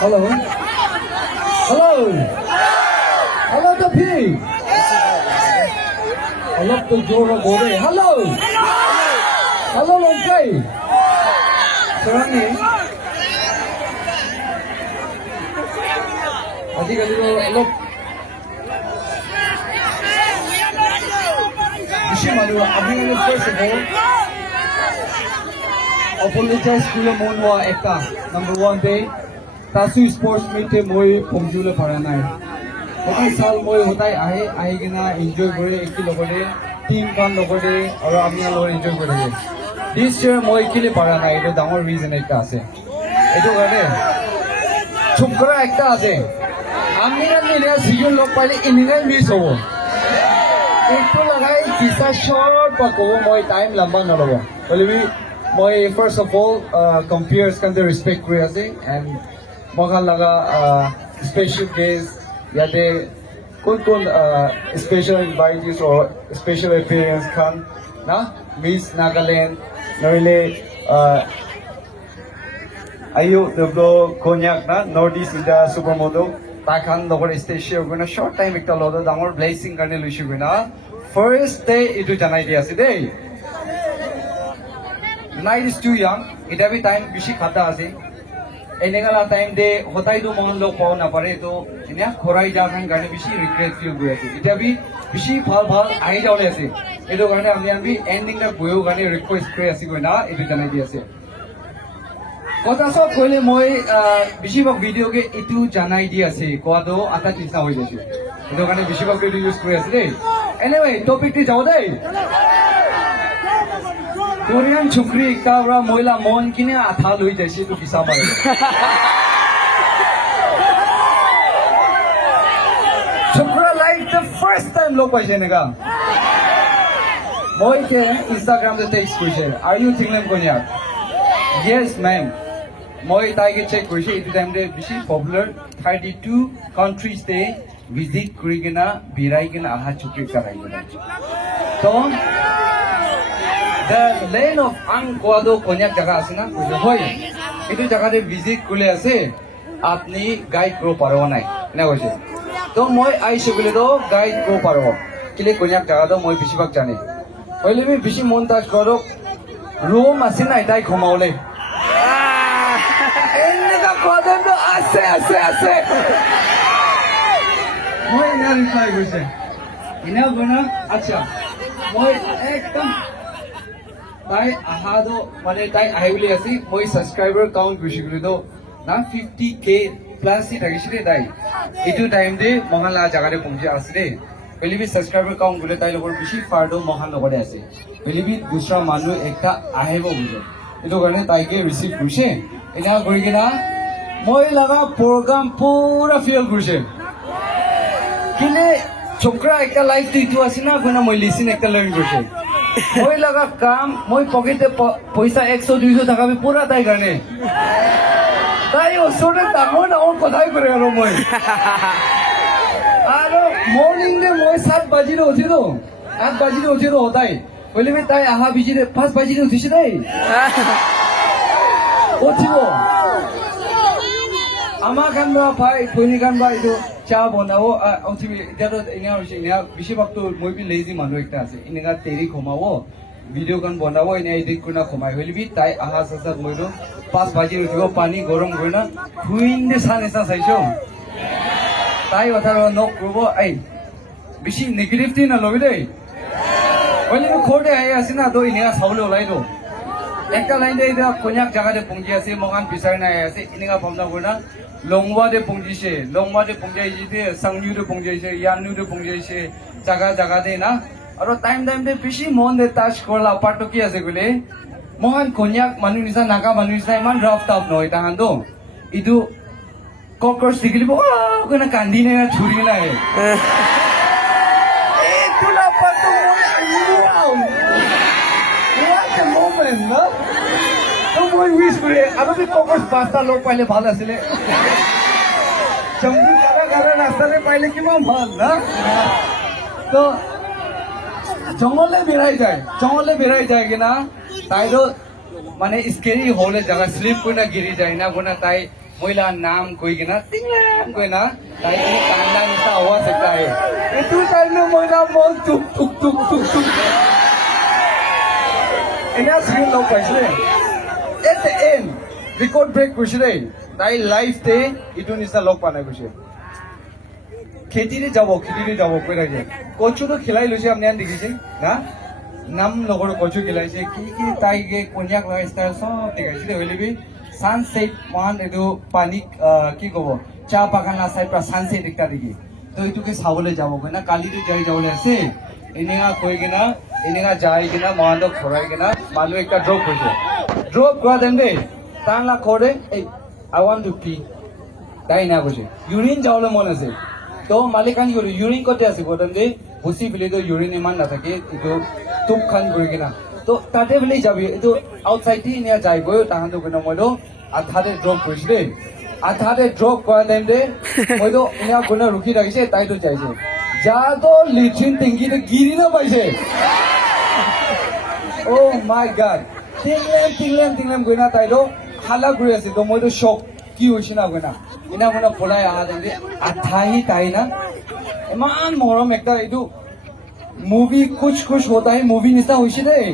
Hello. Hello. Hello, the pig. I love the door of Bore. Hello. Hello, okay. Sarang 아직까지도 অলপ বেশি মানুহ আমি first of all apologize kula mon wa ekta number 1 day tasu sports meet moi pomjule para nai hotai sal moi hotai ahe gina enjoy kore ekti logore team kan logore aru ami logore enjoy kore this year moi kile para nai eto dangor reason ekta ase eto gane chukra ekta ase আমি নিয়া সিজন লগ পাইলে ইনিগাই miss হব একটু লাগাই কিসা short বা কব মই টাইম লম্বা নলব বলিবি মই ফার্স্ট অফ অল কম্পিয়ার্স কান্তে রেসপেক্ট করে আছে এন্ড মখান লাগা স্পেশাল গেস্ট ইয়াতে কোন কোন স্পেশাল ইনভাইটিস অর স্পেশাল অ্যাপিয়ারেন্স খান না মিস নাগাল্যান্ড নইলে ayo doblo konyak na northeast ida supermodel Takan local station gonna short time ekta lodo dangor blessing karne luishi guna first day itu janai dia ase dei night is too young ita bi time bishi khata ase enengala time de hotai do mon log pao na pare to inya khorai ja kan karne bishi regret feel goi ase ita bi bishi bhal ai jawle ase edo karne ami ending na boyo karne request kore ase guna itu janai dia ase কথা সব কইলে মই বেশিরভাগ ভিডিওকে এটু জানাই দি আছে কোয়াদো আটা চিন্তা হয়ে যাচ্ছে এটো কারণে বেশিরভাগ ভিডিও ইউজ করে আছে রে এনিওয়ে টপিকটি যাও দেই কোরিয়ান ছুকরি একটা ওরা মহিলা মন কিনে আঠা লই যাইছে তো কিসা পারে ছুকরা লাইক দ্য ফার্স্ট টাইম লোক পাইছে নেগা মই কে ইনস্টাগ্রাম তে টেক্সট কইছে আর ইউ থিংলেম কোনিয়া yes ma'am মই তাইকে চেক কৰিছে এইটো টাইম দে বেছি পপুলাৰ 32 কান্ট্ৰিজ দে ভিজিট কৰি কিনা বিৰাই কিনা আহা চুক্তি কৰাই কিনা তো the lane of Angkado কন্যাক জায়গা আছে না হয় এইটো জায়গাতে ভিজিট কৰিলে আছে আপনি গাইড কৰিব পাৰিব নাই না কৈছে তো মই আইছো বুলি তো গাইড কৰিব পাৰিব কিলে কন্যাক জায়গাটো মই বেছিভাগ জানে হইলে আমি বেছি মন তাজ কৰক room আছে না এটাই ঘুমাওলে এনেকা কদম তো আছে মই না রিপ্লাই কইছে ইনা বনা আচ্ছা মই একদম তাই আহাদো মানে তাই আইবলি আছে মই সাবস্ক্রাইবার কাউন্ট বেশি করে তো না 50k প্লাস থাকিছিলে তাই এটু টাইম দে মহালা জায়গাতে পৌঁছে আসলে পলিবি সাবস্ক্রাইবার কাউন্ট গুলে তাই লগৰ বেশি ফাৰডো মহান লগতে আছে পলিবি দুসৰা মানুহ একটা আহিব বুঝো এটো কাৰণে তাইকে ৰিসিভ কৰিছে এটা কৰি কিনা মই লাগা প্ৰগ্ৰাম পুৰা ফিল কৰিছে কিনে ছোকৰা একটা লাইফ দিটো আছে না কোনা মই লিসিন একটা লাৰ্ন কৰিছে মই লাগা কাম মই পকেটে পইচা 100 200 টাকা পুৰা তাই কাৰণে তাই ওচৰতে ডাঙৰ কথাই কৰে আৰু মই আৰু মর্নিং দে মই 7 বাজিলে উঠিলো 8 বাজিলে উঠিলো হতাই বলি আমি তাই আহা বিজিরে 5 বাজিলে উঠিছে তাই উঠিব আমার কানবা ভাই কইনি কানবা ইটো চা বনাও উঠিবি এটাতো এনে হৈছে এনে বেছিভাগ তো মই বি লেজি মানুহ একটা আছে এনেকা তেৰি ঘুমাও ভিডিও গান বনাব এনে এডিট কৰি ঘুমাই হলিবি তাই আহা সাসাত মইলো 5 বাজিলে উঠিব পানী গৰম কৰি না হুইন্দে সান এসা চাইছো তাই কথা নক করব এই বেশি নেগেটিভ না লবি দেই ওইলে খোটে আই আছে না তো ইনিয়া সাউলে ওলাইলো একটা লাইন দে এটা কন্যাক জায়গাতে পৌঁছে আছে মগান বিচার না আছে ইনিকা ভাবনা কইনা লংওয়াতে পৌঁছাইছে সংনিউতে পৌঁছাইছে ইয়ানুতে পৌঁছাইছে জায়গা দে না আর টাইম দে বেশি মন দে টাচ করলা পার্ট কি আছে কইলে মহান কন্যাক মানুহ নিছা নাকা মানুহ নিছা ইমান রাফ টাফ নয় তাহান তো ইটো ককরোচ দেখিলি কোনে কান্দি না ছুরি না তুলা পাতো what a moment না তো মই উইশ করে আৰু বি ককরোচ পাঁচটা লোক পাইলে ভাল আছিল জম্বু জায়গা রাস্তাতে পাইলে কিমান ভাল না তো জঙ্গলে বেড়াই যায় কিনা তাই তো মানে স্কেরি হলে জায়গা স্লিপ করে না গিরি যায় না কোনা তাই মহিলা নাম কই কিনা টিংলেম কই না তাই কি কান্দা নিচিনা আৱাজ এটা আহে এইটো কাৰণে মহিলা মন টুক টুক টুক টুক টুক এনে চিন লগ পাইছিলে at the end record break কৰিছে দেই তাই লাইফতে এইটো নিচিনা লগ পোৱা নাই কৈছে খেতিতে যাব কৈ থাকে কচুটো খেলাই লৈছে আপুনি দেখিছে না নাম লগৰ কচু খেলাইছে কি তাইকে কন্যাক লগা ষ্টাইল চব দেখাইছিলে হলিবি সানসেট মহান এইটো পানীক কি ক'ব চাহ বাগান চাই পৰা সানসেট একটা দেখি তো এইটোকে চাবলৈ যাব কৈ না কালিতো যাবলৈ আছে এনেকা কৈ কিনা এনেকা যাই কিনা মহানক ঘৰাই কিনা মানুহ একটা ড্ৰপ কৰিছে ড্ৰপ কৰা দেন দেই তাৰ না কৰে এই আই ৱান্ট টু পি তাই না কৈছে ইউৰিন যাবলৈ মন আছে তো মালিকানি কৰি ইউৰিন কতে আছে বৰ্তমান দেই বুচি পেলাই তো ইউৰিন ইমান নাথাকে এইটো তুপ খান কৰি কিনা তো তাতে বুলি যাবি এইটো আউটসাইড দি এনে যাইগৈ তাহাঁতো কিনা মইতো আধাতে ড্ৰপ কৰিছো দেই আধাতে ড্ৰপ কৰা টাইমতে মইতো এনে কোনে ৰখি থাকিছে তাইতো যাইছে যাতো লিট্ৰিন টেংকিতে গিৰি নাপাইছে অ' মাই গড টিংলেম গৈ না তাইতো হাল্লা কৰি আছে তো মইতো শ্বক কি হৈছে না গৈ না এনে মানে পলাই অহা টাইমতে আধাহি তাই না ইমান মৰম একটা এইটো মুভি কুছ হতা হে মুভি নিচিনা হৈছে দেই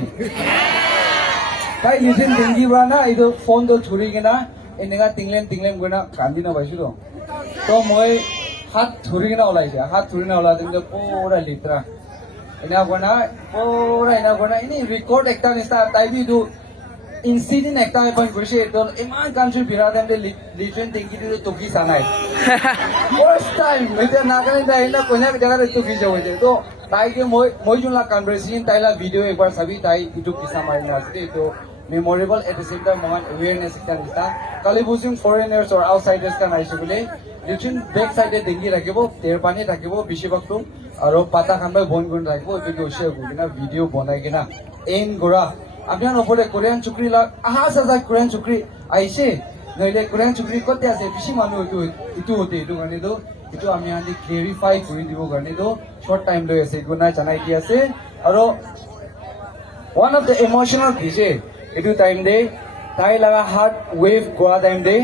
তাই লিট্ৰিন টেংকি পৰা না এইটো ফোনটো ধৰি কিনা এনেকা টিংলেম গৈ না কান্দি নাপাইছো তো মই হাত ধৰি কিনা ওলাইছে হাত ধৰি কিনা ওলাই দিলে পুৰা লেতেৰা এনে কয় না পুৰা এনে কয় না এনেই ৰেকৰ্ড একটা নিচিনা তাই বি এইটো ইনচিডেণ্ট একটা এপইণ্ট কৰিছে এইটো ইমান কাণ্ট্ৰি ভিৰা টাইমতে লিট্ৰিন টেংকিটো টকি চা নাই ফাৰ্ষ্ট টাইম এতিয়া নাগালেণ্ড আহিলে কইনাক জেগাতে টকি যাব তো তাইকে মই যোনলা কনভাৰচেশ্যন তাইলা ভিডিঅ' একবাৰ চাবি তাই এইটো পিছা মাৰি নাছিলে এইটো memorable at the same time মহান এৱেৰনেছ এটা নিচিনা কালি বুজিম ফৰেনাৰ্ছ আৰু আউটচাইডাৰ্ছ কান আহিছে বুলি লিট্ৰিন বেক চাইডে ডেংগি থাকিব তেৰ পানী থাকিব বেছিভাগটো আৰু পাতা খানবাই বন্ধ কৰি থাকিব এইটো হৈছে কিনা ভিডিঅ' বনাই কিনা এন গৰা আপোনাৰ নপৰে কোৰিয়ান চুকৰি আহা চাজা কোৰিয়ান চুকৰি আহিছে নহ'লে কোৰিয়ান চুকৰি ক'তে আছে বেছি মানুহ এইটো কাৰণেতো এইটো আমি আজি ক্লেৰিফাই কৰি দিবৰ কাৰণেতো শ্বৰ্ট টাইম লৈ আছে এইটো নাই জনাই দি আছে আৰু ওৱান অফ দ্য ইম'চনেল দিছে এইটো টাইম দে তাই লগা হাত ৱেভ গোৱা টাইম দে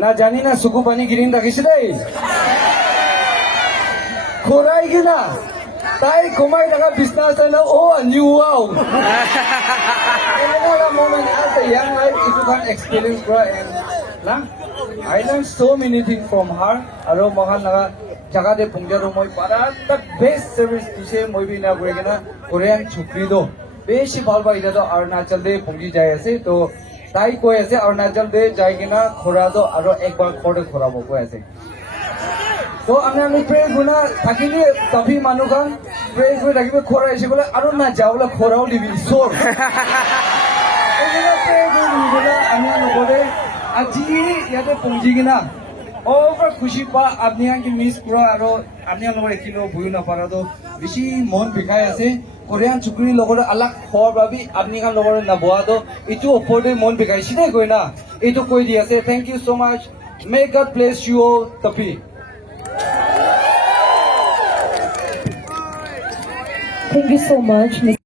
না জানি না চকু পানী গিৰিন ৰাখিছে দেই ঘূৰাই কিনা তাই ঘুমাই থকা বিছনা চাই না অ' নিউ আউ moment as a young life itu kan experience gua and nah I learned so many things from her aro mahan naga jaga de pungjaro moi para the best service dise moi bi na goi kena Korean chukri do beshi bhal ba ida do Arunachal de pungi jai ase to tai koi ase Arunachal de jai kena khora do aro ekbar khore khorabo koi ase তো আমি pray গুণা থাকিলে তভি মানুহ খান pray কৰি থাকিব খৰা আহিছে বোলে আৰু না যাবলৈ খৰাও দিবি চোৰ আমি লগতে আজি ইয়াতে পहुंची কিনা অভাৰ খুশি পা আপনি কি মিছ কৰা আৰু আপনি লগত একিনো বুই নাপাৰাটো বেছি মন বিষাই আছে কোৰিয়ান চুকৰি লগতে আলাক খবৰ ভাবি আপনি খান লগতে নাবোৱাটো এইটো ওপৰতে মন বিষাইছে দেই গৈ না এইটো কৈ দি আছে thank you so much may God bless you all তপি Thank you so much, Mr.